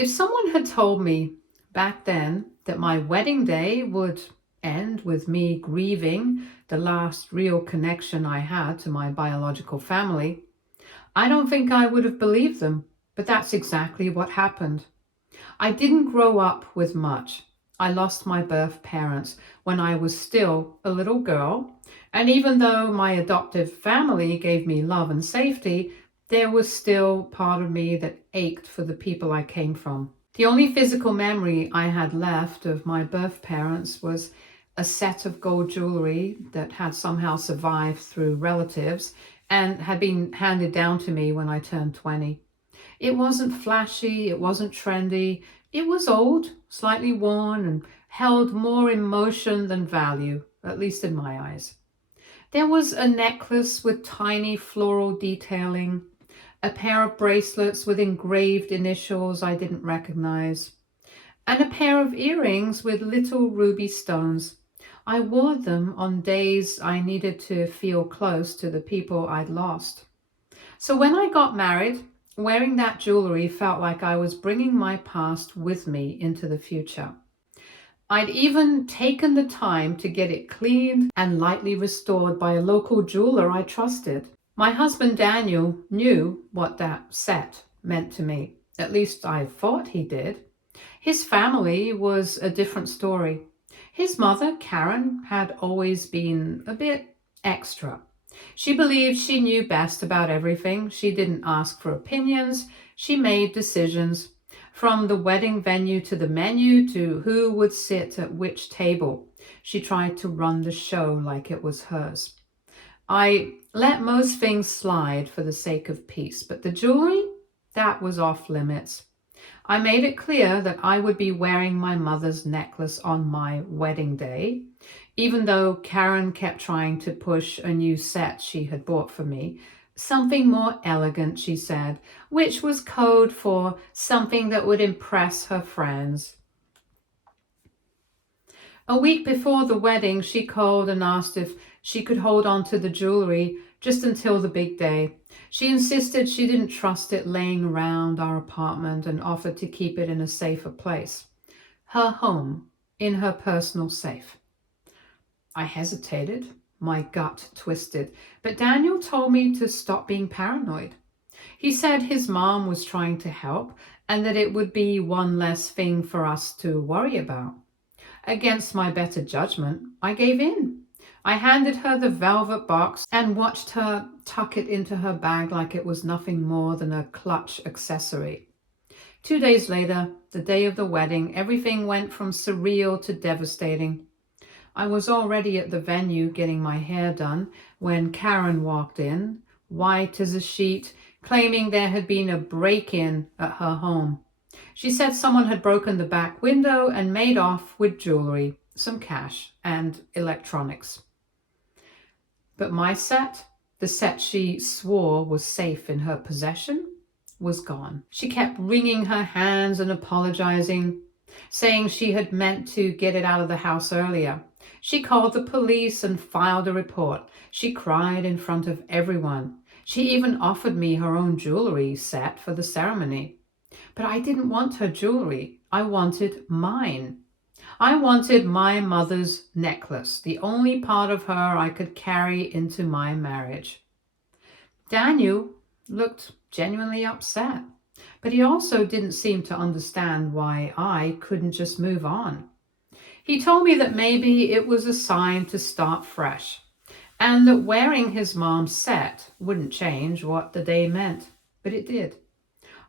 If someone had told me back then that my wedding day would end with me grieving the last real connection I had to my biological family, I don't think I would have believed them. But that's exactly what happened. I didn't grow up with much. I lost my birth parents when I was still a little girl, and even though my adoptive family gave me love and safety, there was still part of me that ached for the people I came from. The only physical memory I had left of my birth parents was a set of gold jewelry that had somehow survived through relatives and had been handed down to me when I turned 20. It wasn't flashy, it wasn't trendy. It was old, slightly worn, and held more emotion than value, at least in my eyes. There was a necklace with tiny floral detailing, a pair of bracelets with engraved initials I didn't recognize, and a pair of earrings with little ruby stones. I wore them on days I needed to feel close to the people I'd lost. So when I got married, wearing that jewelry felt like I was bringing my past with me into the future. I'd even taken the time to get it cleaned and lightly restored by a local jeweler I trusted. My husband Daniel knew what that set meant to me. At least I thought he did. His family was a different story. His mother, Karen, had always been a bit extra. She believed she knew best about everything. She didn't ask for opinions. She made decisions, from the wedding venue to the menu to who would sit at which table. She tried to run the show like it was hers. I let most things slide for the sake of peace, but the jewelry, that was off limits. I made it clear that I would be wearing my mother's necklace on my wedding day, even though Karen kept trying to push a new set she had bought for me. Something more elegant, she said, which was code for something that would impress her friends. A week before the wedding, she called and asked if she could hold on to the jewelry just until the big day. She insisted she didn't trust it laying around our apartment and offered to keep it in a safer place. Her home, in her personal safe. I hesitated, my gut twisted, but Daniel told me to stop being paranoid. He said his mom was trying to help and that it would be one less thing for us to worry about. Against my better judgment, I gave in. I handed her the velvet box and watched her tuck it into her bag like it was nothing more than a clutch accessory. 2 days later, the day of the wedding, everything went from surreal to devastating. I was already at the venue getting my hair done when Karen walked in, white as a sheet, claiming there had been a break-in at her home. She said someone had broken the back window and made off with jewelry, some cash, and electronics. But my set, the set she swore was safe in her possession, was gone. She kept wringing her hands and apologizing, saying she had meant to get it out of the house earlier. She called the police and filed a report. She cried in front of everyone. She even offered me her own jewelry set for the ceremony. But I didn't want her jewelry. I wanted mine. I wanted my mother's necklace, the only part of her I could carry into my marriage. Daniel looked genuinely upset, but he also didn't seem to understand why I couldn't just move on. He told me that maybe it was a sign to start fresh, and that wearing his mom's set wouldn't change what the day meant, but it did.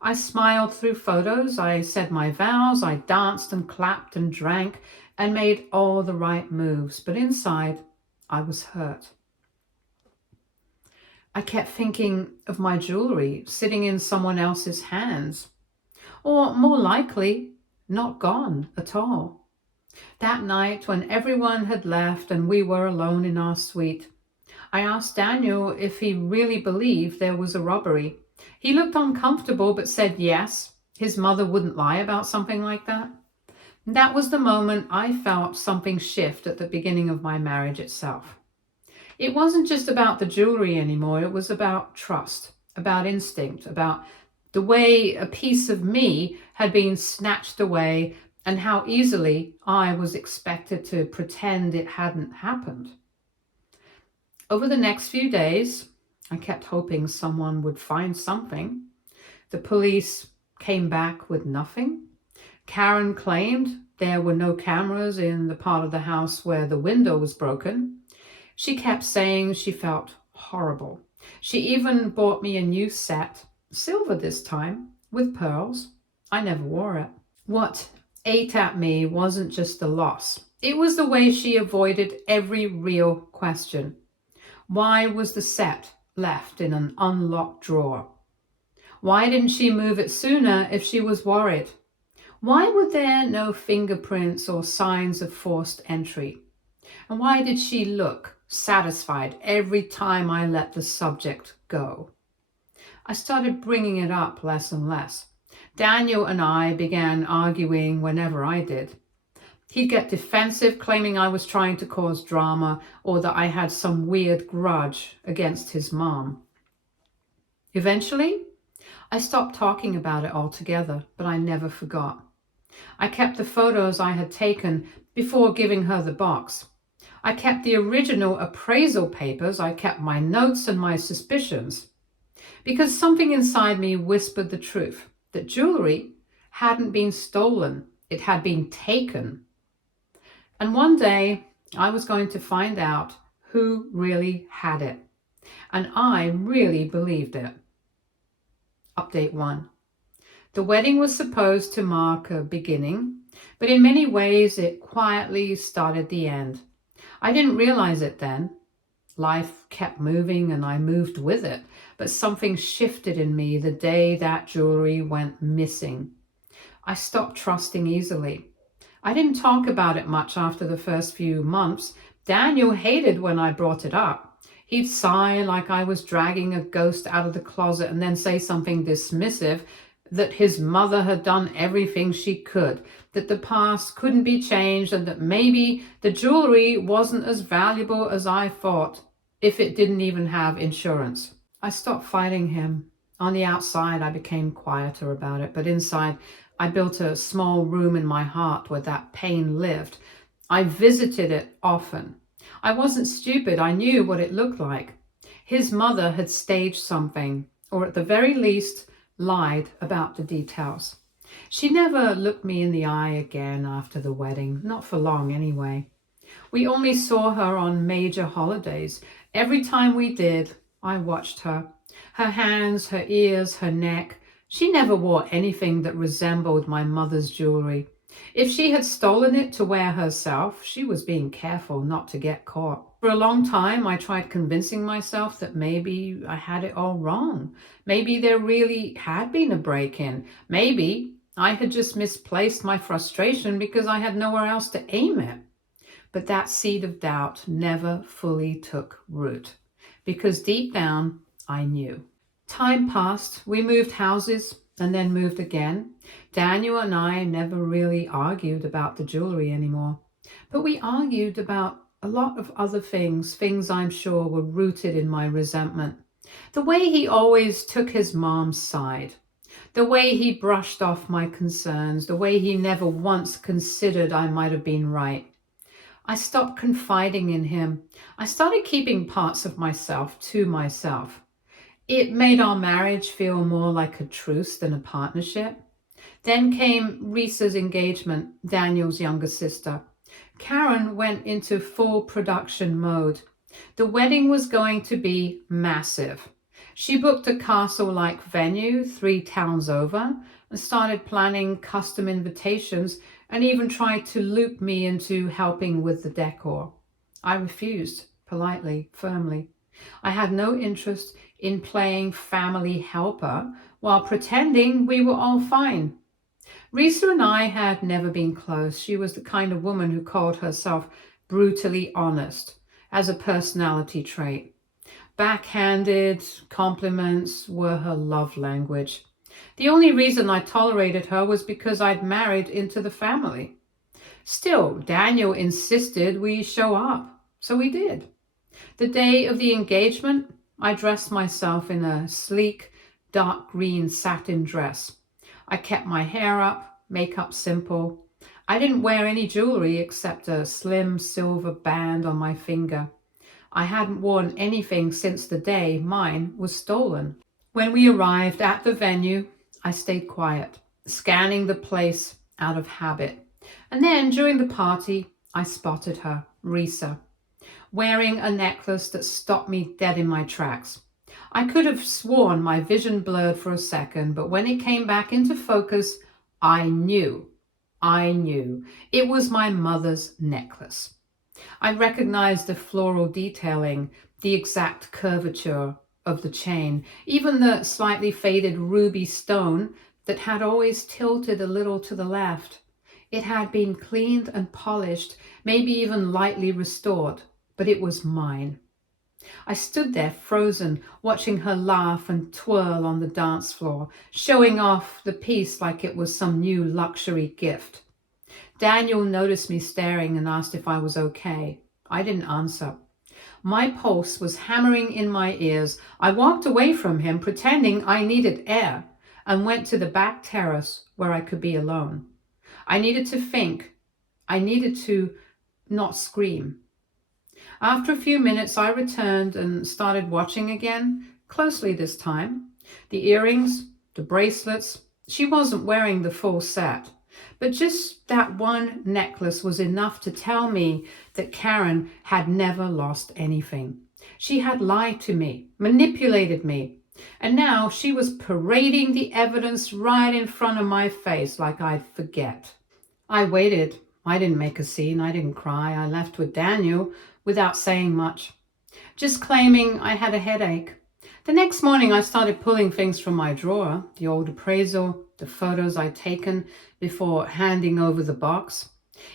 I smiled through photos, I said my vows, I danced and clapped and drank and made all the right moves, but inside I was hurt. I kept thinking of my jewelry sitting in someone else's hands, or more likely, not gone at all. That night, when everyone had left and we were alone in our suite, I asked Daniel if he really believed there was a robbery. He looked uncomfortable but said yes, his mother wouldn't lie about something like that. That was the moment I felt something shift at the beginning of my marriage itself. It wasn't just about the jewelry anymore, it was about trust, about instinct, about The way a piece of me had been snatched away and how easily I was expected to pretend it hadn't happened. Over the next few days, I kept hoping someone would find something. The police came back with nothing. Karen claimed there were no cameras in the part of the house where the window was broken. She kept saying she felt horrible. She even bought me a new set, silver this time, with pearls. I never wore it. What ate at me wasn't just the loss. It was the way she avoided every real question. Why was the set left in an unlocked drawer? Why didn't she move it sooner if she was worried? Why were there no fingerprints or signs of forced entry? And why did she look satisfied every time I let the subject go? I started bringing it up less and less. Daniel and I began arguing whenever I did. He'd get defensive, claiming I was trying to cause drama or that I had some weird grudge against his mom. Eventually, I stopped talking about it altogether, but I never forgot. I kept the photos I had taken before giving her the box. I kept the original appraisal papers. I kept my notes and my suspicions. Because something inside me whispered the truth, that jewelry hadn't been stolen, it had been taken. And one day, I was going to find out who really had it. And I really believed it. Update 1. The wedding was supposed to mark a beginning, but in many ways it quietly started the end. I didn't realize it then. Life kept moving and I moved with it, but something shifted in me the day that jewelry went missing. I stopped trusting easily. I didn't talk about it much after the first few months. Daniel hated when I brought it up. He'd sigh like I was dragging a ghost out of the closet and then say something dismissive, that his mother had done everything she could, that the past couldn't be changed, and that maybe the jewelry wasn't as valuable as I thought if it didn't even have insurance. I stopped fighting him. On the outside, I became quieter about it, but inside, I built a small room in my heart where that pain lived. I visited it often. I wasn't stupid. I knew what it looked like. His mother had staged something, or at the very least, lied about the details. She never looked me in the eye again after the wedding, not for long anyway. We only saw her on major holidays. Every time we did, I watched her. Her hands, her ears, her neck. She never wore anything that resembled my mother's jewelry. If she had stolen it to wear herself, she was being careful not to get caught. For a long time, I tried convincing myself that maybe I had it all wrong. Maybe there really had been a break-in. Maybe I had just misplaced my frustration because I had nowhere else to aim it. But that seed of doubt never fully took root, because deep down, I knew. Time passed. We moved houses and then moved again. Daniel and I never really argued about the jewelry anymore, but we argued about a lot of other things I'm sure were rooted in my resentment. The way he always took his mom's side, the way he brushed off my concerns, the way he never once considered I might have been right. I stopped confiding in him. I started keeping parts of myself to myself. It made our marriage feel more like a truce than a partnership. Then came Risa's engagement, Daniel's younger sister. Karen went into full production mode. The wedding was going to be massive. She booked a castle-like venue 3 towns over and started planning custom invitations and even tried to loop me into helping with the decor. I refused, politely, firmly. I had no interest in playing family helper while pretending we were all fine. Risa and I had never been close. She was the kind of woman who called herself brutally honest as a personality trait. Backhanded compliments were her love language. The only reason I tolerated her was because I'd married into the family. Still, Daniel insisted we show up, so we did. The day of the engagement, I dressed myself in a sleek dark green satin dress. I kept my hair up, makeup simple. I didn't wear any jewelry except a slim silver band on my finger. I hadn't worn anything since the day mine was stolen. When we arrived at the venue, I stayed quiet, scanning the place out of habit. And then during the party, I spotted her, Risa, wearing a necklace that stopped me dead in my tracks. I could have sworn my vision blurred for a second, but when it came back into focus, I knew. It was my mother's necklace. I recognized the floral detailing, the exact curvature of the chain, even the slightly faded ruby stone that had always tilted a little to the left. It had been cleaned and polished, maybe even lightly restored, but it was mine. I stood there frozen, watching her laugh and twirl on the dance floor, showing off the piece like it was some new luxury gift. Daniel noticed me staring and asked if I was okay. I didn't answer. My pulse was hammering in my ears. I walked away from him, pretending I needed air, and went to the back terrace where I could be alone. I needed to think. I needed to not scream. After a few minutes, I returned and started watching again, closely this time. The earrings, the bracelets. She wasn't wearing the full set. But just that one necklace was enough to tell me that Karen had never lost anything. She had lied to me, manipulated me, and now she was parading the evidence right in front of my face like I'd forget. I waited. I didn't make a scene. I didn't cry. I left with Daniel without saying much, just claiming I had a headache. The next morning, I started pulling things from my drawer, the old appraisal, the photos I'd taken before handing over the box,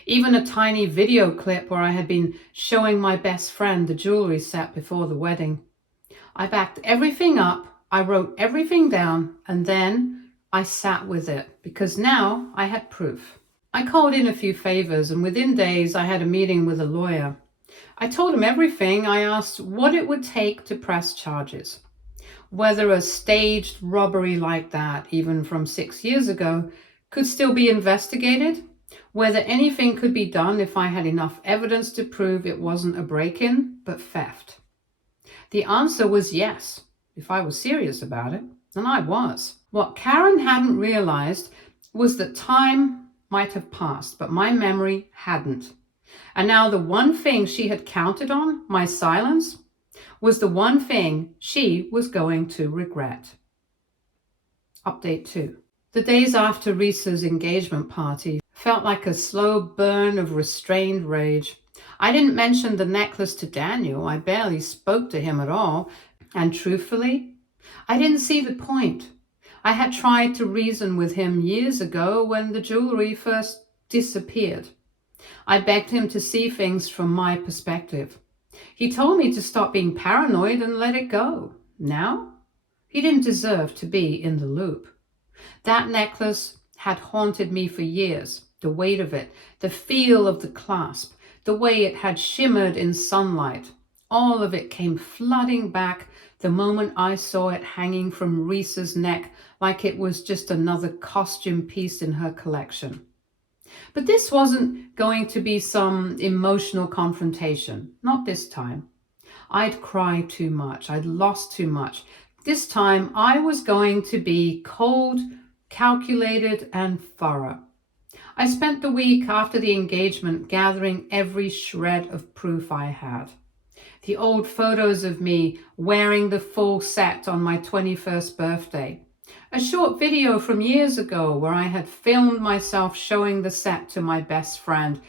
even a tiny video clip where I had been showing my best friend the jewelry set before the wedding. I backed everything up, I wrote everything down, and then I sat with it because now I had proof. I called in a few favors, and within days I had a meeting with a lawyer. I told him everything. I asked what it would take to press charges. Whether a staged robbery like that, even from 6 years ago, could still be investigated. Whether anything could be done if I had enough evidence to prove it wasn't a break-in, but theft. The answer was yes, if I was serious about it, and I was. What Karen hadn't realized was that time might have passed, but my memory hadn't. And now the one thing she had counted on, my silence, was the one thing she was going to regret. Update 2. The days after Risa's engagement party felt like a slow burn of restrained rage. I didn't mention the necklace to Daniel. I barely spoke to him at all. And truthfully, I didn't see the point. I had tried to reason with him years ago when the jewelry first disappeared. I begged him to see things from my perspective. He told me to stop being paranoid and let it go. Now, he didn't deserve to be in the loop. That necklace had haunted me for years. The weight of it, the feel of the clasp, the way it had shimmered in sunlight. All of it came flooding back the moment I saw it hanging from Risa's neck like it was just another costume piece in her collection. But this wasn't going to be some emotional confrontation. Not this time. I'd cried too much. I'd lost too much. This time I was going to be cold, calculated, and thorough. I spent the week after the engagement gathering every shred of proof I had. The old photos of me wearing the full set on my 21st birthday. A short video from years ago where I had filmed myself showing the set to my best friend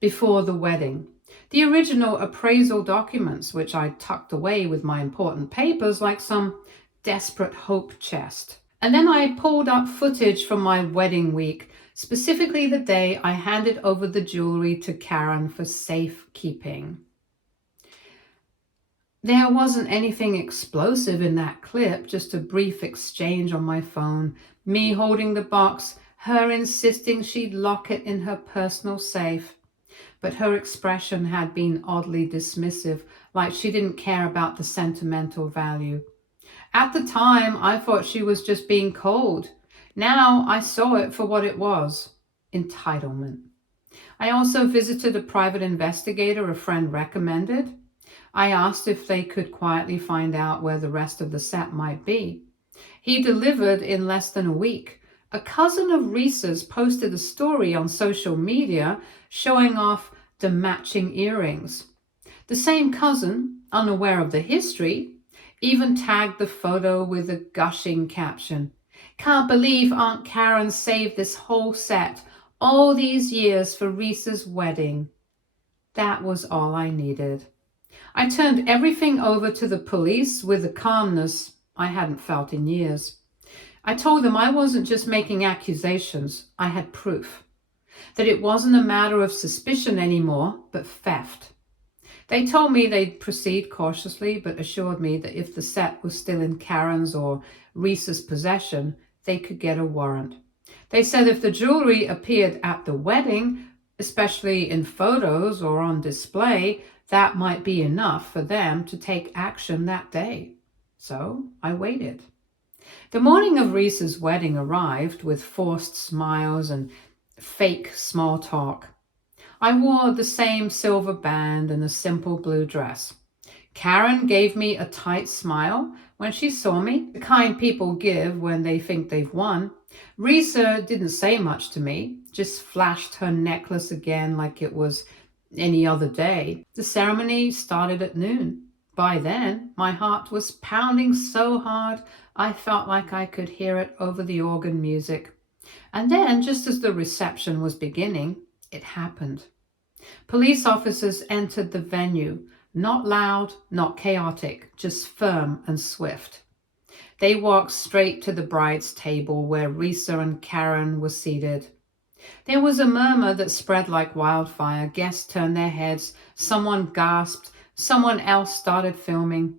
before the wedding. The original appraisal documents, which I tucked away with my important papers like some desperate hope chest. And then I pulled up footage from my wedding week, specifically the day I handed over the jewelry to Karen for safekeeping. There wasn't anything explosive in that clip, just a brief exchange on my phone, me holding the box, her insisting she'd lock it in her personal safe. But her expression had been oddly dismissive, like she didn't care about the sentimental value. At the time, I thought she was just being cold. Now I saw it for what it was: entitlement. I also visited a private investigator a friend recommended. I asked if they could quietly find out where the rest of the set might be. He delivered in less than a week. A cousin of Risa's posted a story on social media showing off the matching earrings. The same cousin, unaware of the history, even tagged the photo with a gushing caption: "Can't believe Aunt Karen saved this whole set all these years for Risa's wedding." That was all I needed. I turned everything over to the police with a calmness I hadn't felt in years. I told them I wasn't just making accusations, I had proof. That it wasn't a matter of suspicion anymore, but theft. They told me they'd proceed cautiously, but assured me that if the set was still in Karen's or Risa's possession, they could get a warrant. They said if the jewelry appeared at the wedding, especially in photos or on display, that might be enough for them to take action that day. So I waited. The morning of Risa's wedding arrived with forced smiles and fake small talk. I wore the same silver band and a simple blue dress. Karen gave me a tight smile when she saw me, the kind people give when they think they've won. Risa didn't say much to me, just flashed her necklace again like it was any other day. The ceremony started at noon. By then, my heart was pounding so hard I felt like I could hear it over the organ music. And then, just as the reception was beginning, it happened. Police officers entered the venue, not loud, not chaotic, just firm and swift. They walked straight to the bride's table where Risa and Karen were seated. There was a murmur that spread like wildfire. Guests turned their heads. Someone gasped. Someone else started filming.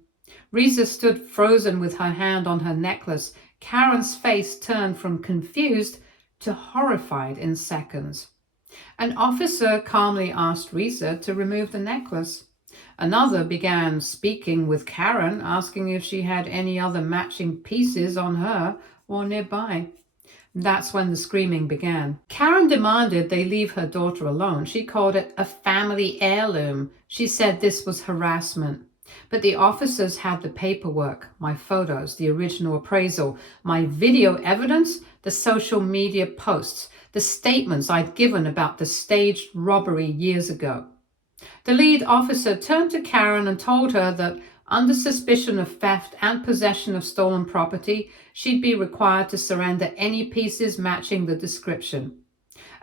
Risa stood frozen with her hand on her necklace. Karen's face turned from confused to horrified in seconds. An officer calmly asked Risa to remove the necklace. Another began speaking with Karen, asking if she had any other matching pieces on her or nearby. That's when the screaming began. Karen demanded they leave her daughter alone. She called it a family heirloom. She said this was harassment. But the officers had the paperwork, my photos, the original appraisal, my video evidence, the social media posts, the statements I'd given about the staged robbery years ago. The lead officer turned to Karen and told her that under suspicion of theft and possession of stolen property, she'd be required to surrender any pieces matching the description.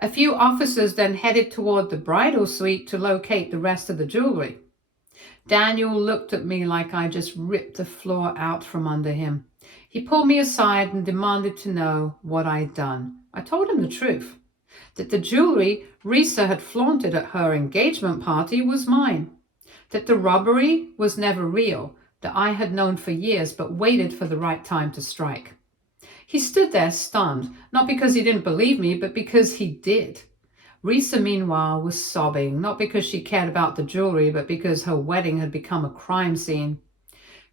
A few officers then headed toward the bridal suite to locate the rest of the jewelry. Daniel looked at me like I just ripped the floor out from under him. He pulled me aside and demanded to know what I'd done. I told him the truth, that the jewelry Risa had flaunted at her engagement party was mine, that the robbery was never real, that I had known for years but waited for the right time to strike. He stood there stunned, not because he didn't believe me, but because he did. Risa, meanwhile, was sobbing, not because she cared about the jewelry, but because her wedding had become a crime scene.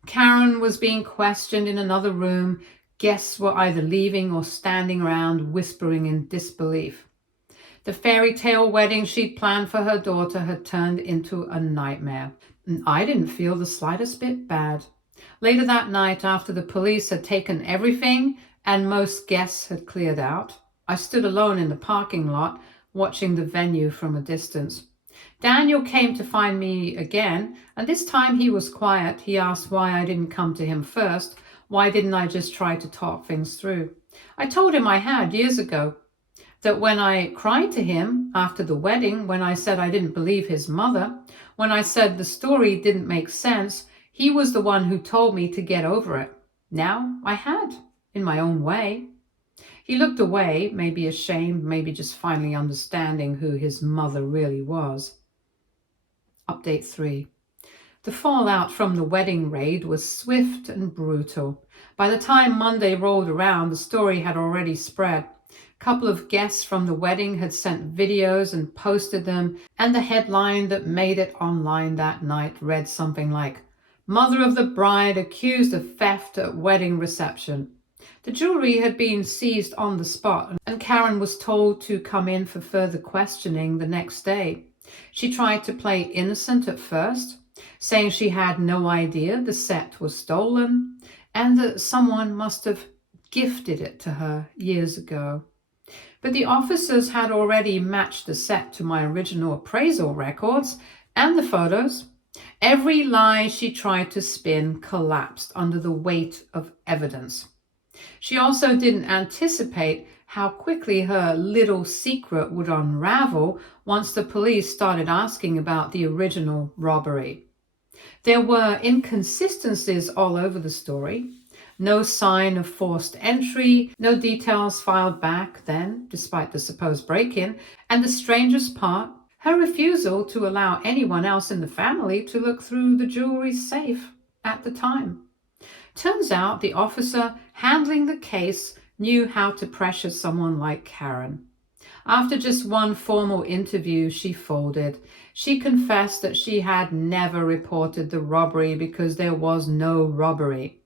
Karen was being questioned in another room. Guests were either leaving or standing around, whispering in disbelief. The fairy tale wedding she'd planned for her daughter had turned into a nightmare, and I didn't feel the slightest bit bad. Later that night, after the police had taken everything and most guests had cleared out, I stood alone in the parking lot, watching the venue from a distance. Daniel came to find me again, and this time he was quiet. He asked why I didn't come to him first. Why didn't I just try to talk things through? I told him I had years ago, that when I cried to him after the wedding, when I said I didn't believe his mother, when I said the story didn't make sense, he was the one who told me to get over it. Now I had, in my own way. He looked away, maybe ashamed, maybe just finally understanding who his mother really was. Update 3. The fallout from the wedding raid was swift and brutal. By the time Monday rolled around, the story had already spread. A couple of guests from the wedding had sent videos and posted them, and the headline that made it online that night read something like, Mother of the bride accused of theft at wedding reception. The jewelry had been seized on the spot, and Karen was told to come in for further questioning the next day. She tried to play innocent at first, saying she had no idea the set was stolen and that someone must have gifted it to her years ago. But the officers had already matched the set to my original appraisal records and the photos. Every lie she tried to spin collapsed under the weight of evidence. She also didn't anticipate how quickly her little secret would unravel once the police started asking about the original robbery. There were inconsistencies all over the story. No sign of forced entry, no details filed back then, despite the supposed break-in, and the strangest part, her refusal to allow anyone else in the family to look through the jewelry safe at the time. Turns out the officer handling the case knew how to pressure someone like Karen. After just one formal interview, she folded. She confessed that she had never reported the robbery because there was no robbery.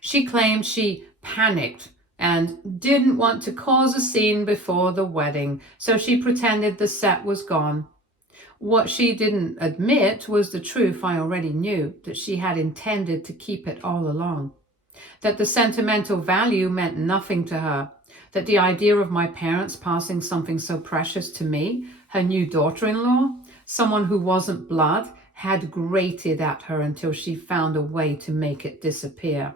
She claimed she panicked and didn't want to cause a scene before the wedding, so she pretended the set was gone. What she didn't admit was the truth I already knew, that she had intended to keep it all along, that the sentimental value meant nothing to her, that the idea of my parents passing something so precious to me, her new daughter-in-law, someone who wasn't blood, had grated at her until she found a way to make it disappear.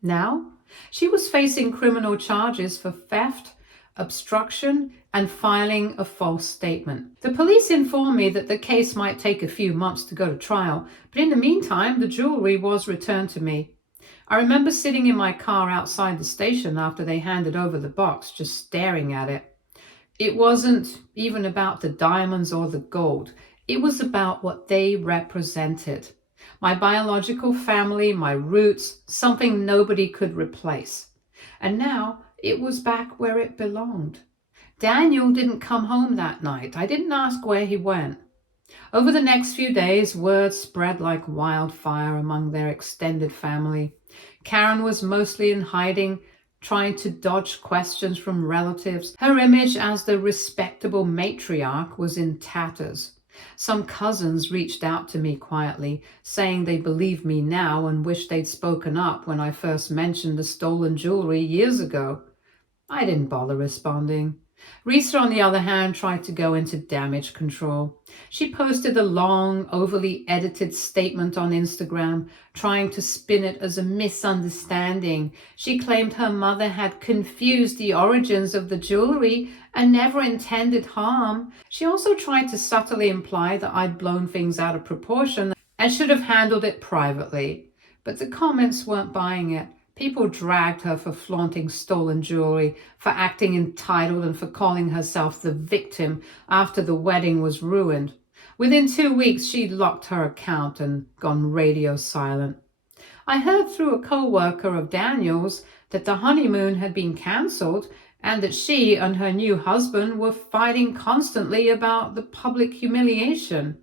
Now, she was facing criminal charges for theft, obstruction, and filing a false statement. The police informed me that the case might take a few months to go to trial, but in the meantime, the jewelry was returned to me. I remember sitting in my car outside the station after they handed over the box, just staring at it. It wasn't even about the diamonds or the gold. It was about what they represented. My biological family, my roots, something nobody could replace. And now it was back where it belonged. Daniel didn't come home that night. I didn't ask where he went. Over the next few days, word spread like wildfire among their extended family. Karen was mostly in hiding, trying to dodge questions from relatives. Her image as the respectable matriarch was in tatters. Some cousins reached out to me quietly, saying they believe me now and wish they'd spoken up when I first mentioned the stolen jewelry years ago. I didn't bother responding. Risa, on the other hand, tried to go into damage control. She posted a long, overly edited statement on Instagram, trying to spin it as a misunderstanding. She claimed her mother had confused the origins of the jewelry and never intended harm. She also tried to subtly imply that I'd blown things out of proportion and should have handled it privately. But the comments weren't buying it. People dragged her for flaunting stolen jewelry, for acting entitled, and for calling herself the victim after the wedding was ruined. Within 2 weeks, she'd locked her account and gone radio silent. I heard through a co-worker of Daniel's that the honeymoon had been cancelled and that she and her new husband were fighting constantly about the public humiliation.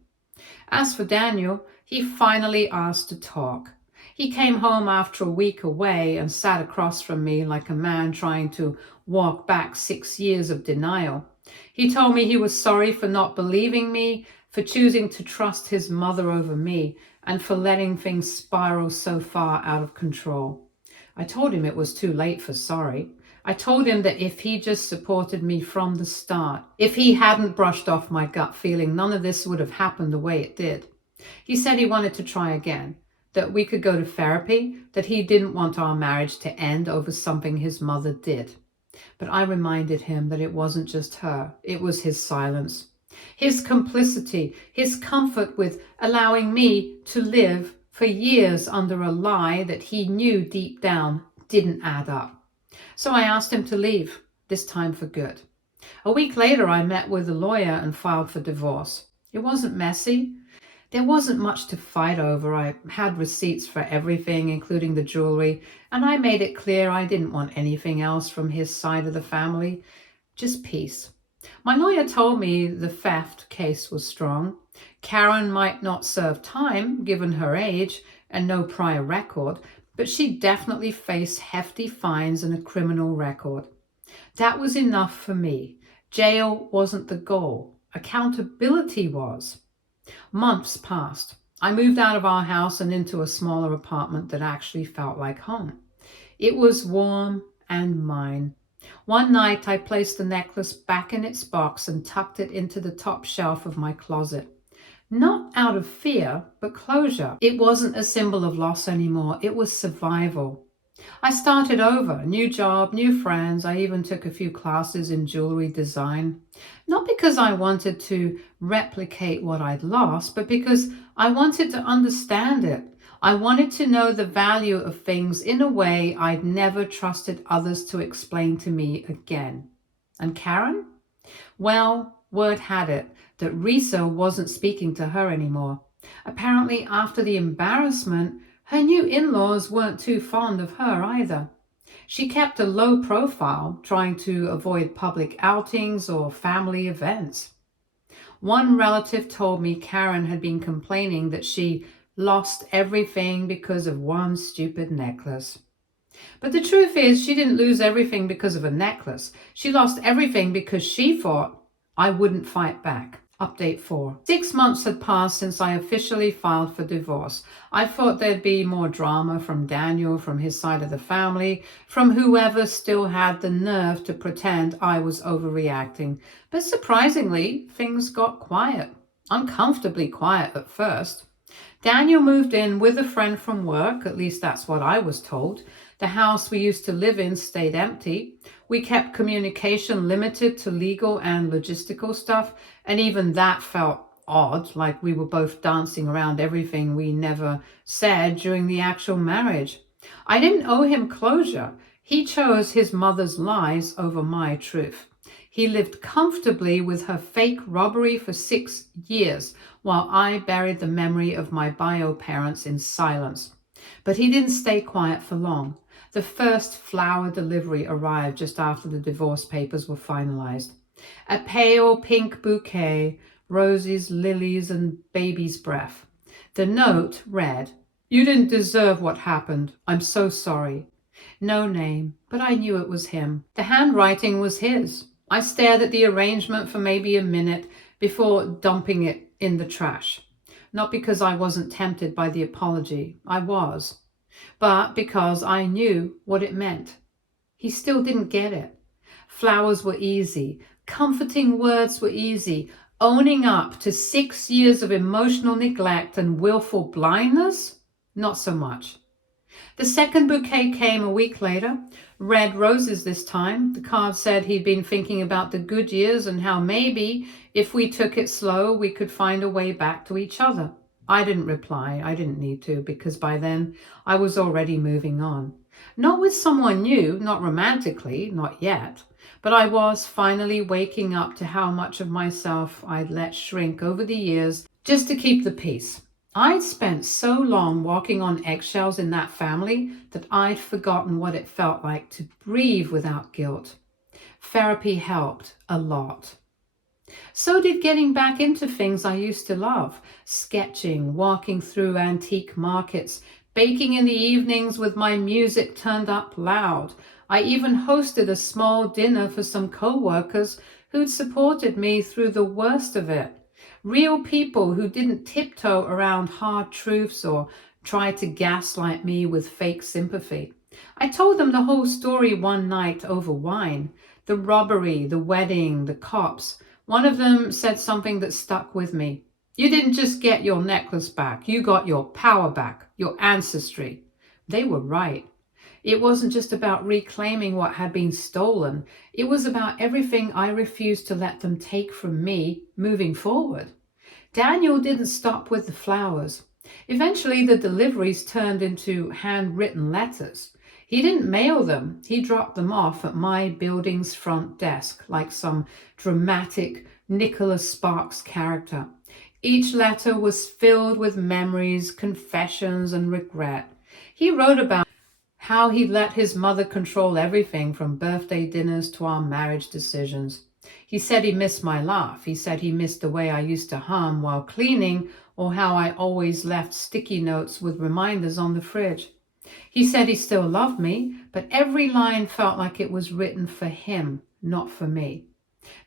As for Daniel, he finally asked to talk. He came home after a week away and sat across from me like a man trying to walk back 6 years of denial. He told me he was sorry for not believing me, for choosing to trust his mother over me, and for letting things spiral so far out of control. I told him it was too late for sorry. I told him that if he just supported me from the start, if he hadn't brushed off my gut feeling, none of this would have happened the way it did. He said he wanted to try again, that we could go to therapy, that he didn't want our marriage to end over something his mother did. But I reminded him that it wasn't just her, it was his silence, his complicity, his comfort with allowing me to live for years under a lie that he knew deep down didn't add up. So I asked him to leave, this time for good. A week later, I met with a lawyer and filed for divorce. It wasn't messy. There wasn't much to fight over. I had receipts for everything, including the jewelry, and I made it clear I didn't want anything else from his side of the family, just peace. My lawyer told me the theft case was strong. Karen might not serve time given her age and no prior record, but she definitely faced hefty fines and a criminal record. That was enough for me. Jail wasn't the goal. Accountability was. Months passed. I moved out of our house and into a smaller apartment that actually felt like home. It was warm and mine. One night I placed the necklace back in its box and tucked it into the top shelf of my closet. Not out of fear, but closure. It wasn't a symbol of loss anymore. It was survival. I started over, new job, new friends. I even took a few classes in jewelry design. Not because I wanted to replicate what I'd lost, but because I wanted to understand it. I wanted to know the value of things in a way I'd never trusted others to explain to me again. And Karen? Well, word had it that Risa wasn't speaking to her anymore. Apparently, after the embarrassment, her new in-laws weren't too fond of her either. She kept a low profile, trying to avoid public outings or family events. One relative told me Karen had been complaining that she lost everything because of one stupid necklace. But the truth is, she didn't lose everything because of a necklace. She lost everything because she thought I wouldn't fight back. Update 4. 6 months had passed since I officially filed for divorce. I thought there'd be more drama from Daniel, from his side of the family, from whoever still had the nerve to pretend I was overreacting. But surprisingly, things got quiet. Uncomfortably quiet at first. Daniel moved in with a friend from work, at least that's what I was told. The house we used to live in stayed empty. We kept communication limited to legal and logistical stuff, and even that felt odd, like we were both dancing around everything we never said during the actual marriage. I didn't owe him closure. He chose his mother's lies over my truth. He lived comfortably with her fake robbery for 6 years, while I buried the memory of my bio parents in silence. But he didn't stay quiet for long. The first flower delivery arrived just after the divorce papers were finalized. A pale pink bouquet, roses, lilies, and baby's breath. The note read, "You didn't deserve what happened. I'm so sorry." No name, but I knew it was him. The handwriting was his. I stared at the arrangement for maybe a minute before dumping it in the trash. Not because I wasn't tempted by the apology. I was. But because I knew what it meant. He still didn't get it. Flowers were easy. Comforting words were easy. Owning up to 6 years of emotional neglect and willful blindness? Not so much. The second bouquet came a week later. Red roses this time. The card said he'd been thinking about the good years and how maybe, if we took it slow, we could find a way back to each other. I didn't reply. I didn't need to, because by then I was already moving on. Not with someone new, not romantically, not yet, but I was finally waking up to how much of myself I'd let shrink over the years just to keep the peace. I'd spent so long walking on eggshells in that family that I'd forgotten what it felt like to breathe without guilt. Therapy helped a lot. So did getting back into things I used to love. Sketching, walking through antique markets, baking in the evenings with my music turned up loud. I even hosted a small dinner for some co-workers who'd supported me through the worst of it. Real people who didn't tiptoe around hard truths or try to gaslight me with fake sympathy. I told them the whole story one night over wine. The robbery, the wedding, the cops. One of them said something that stuck with me. "You didn't just get your necklace back. You got your power back, your ancestry." They were right. It wasn't just about reclaiming what had been stolen. It was about everything I refused to let them take from me moving forward. Daniel didn't stop with the flowers. Eventually, the deliveries turned into handwritten letters. He didn't mail them. He dropped them off at my building's front desk like some dramatic Nicholas Sparks character. Each letter was filled with memories, confessions, and regret. He wrote about how he let his mother control everything from birthday dinners to our marriage decisions. He said he missed my laugh. He said he missed the way I used to hum while cleaning, or how I always left sticky notes with reminders on the fridge. He said he still loved me, but every line felt like it was written for him, not for me.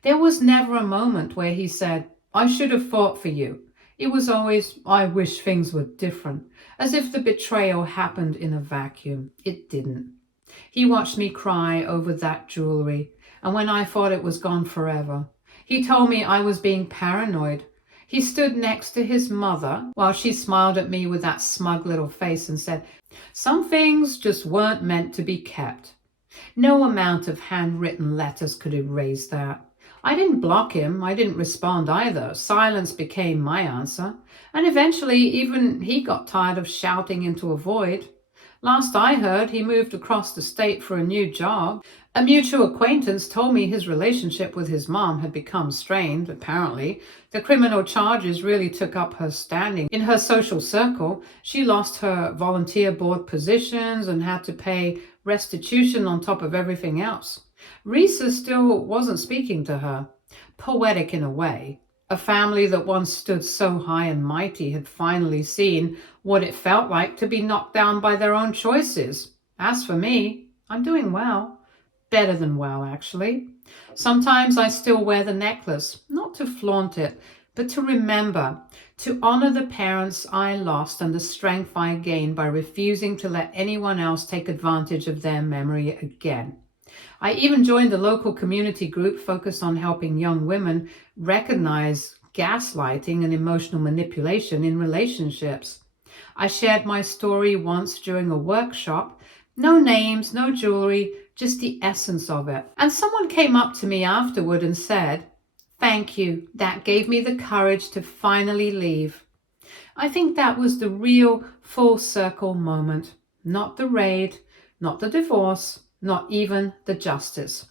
There was never a moment where he said, I should have fought for you. It was always, I wish things were different, as if the betrayal happened in a vacuum. It didn't. He watched me cry over that jewelry, and when I thought it was gone forever, he told me I was being paranoid. He stood next to his mother while she smiled at me with that smug little face and said, some things just weren't meant to be kept. No amount of handwritten letters could erase that. I didn't block him. I didn't respond either. Silence became my answer. And eventually, even he got tired of shouting into a void. Last I heard, he moved across the state for a new job. A mutual acquaintance told me his relationship with his mom had become strained, apparently. The criminal charges really took up her standing in her social circle. She lost her volunteer board positions and had to pay restitution on top of everything else. Risa still wasn't speaking to her. Poetic in a way. A family that once stood so high and mighty had finally seen what it felt like to be knocked down by their own choices. As for me, I'm doing well. Better than well, actually. Sometimes I still wear the necklace, not to flaunt it, but to remember, to honor the parents I lost and the strength I gained by refusing to let anyone else take advantage of their memory again. I even joined a local community group focused on helping young women recognize gaslighting and emotional manipulation in relationships. I shared my story once during a workshop. No names, no jewelry, just the essence of it. And someone came up to me afterward and said, thank you, that gave me the courage to finally leave. I think that was the real full circle moment. Not the raid, not the divorce, not even the justice.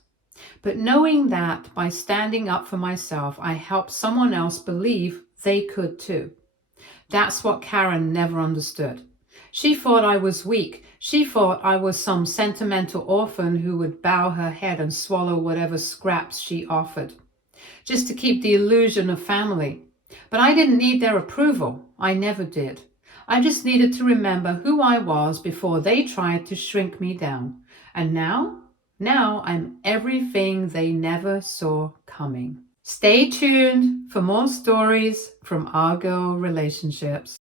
But knowing that by standing up for myself, I helped someone else believe they could too. That's what Karen never understood. She thought I was weak. She thought I was some sentimental orphan who would bow her head and swallow whatever scraps she offered, just to keep the illusion of family. But I didn't need their approval. I never did. I just needed to remember who I was before they tried to shrink me down. And now I'm everything they never saw coming. Stay tuned for more stories from our girl relationships.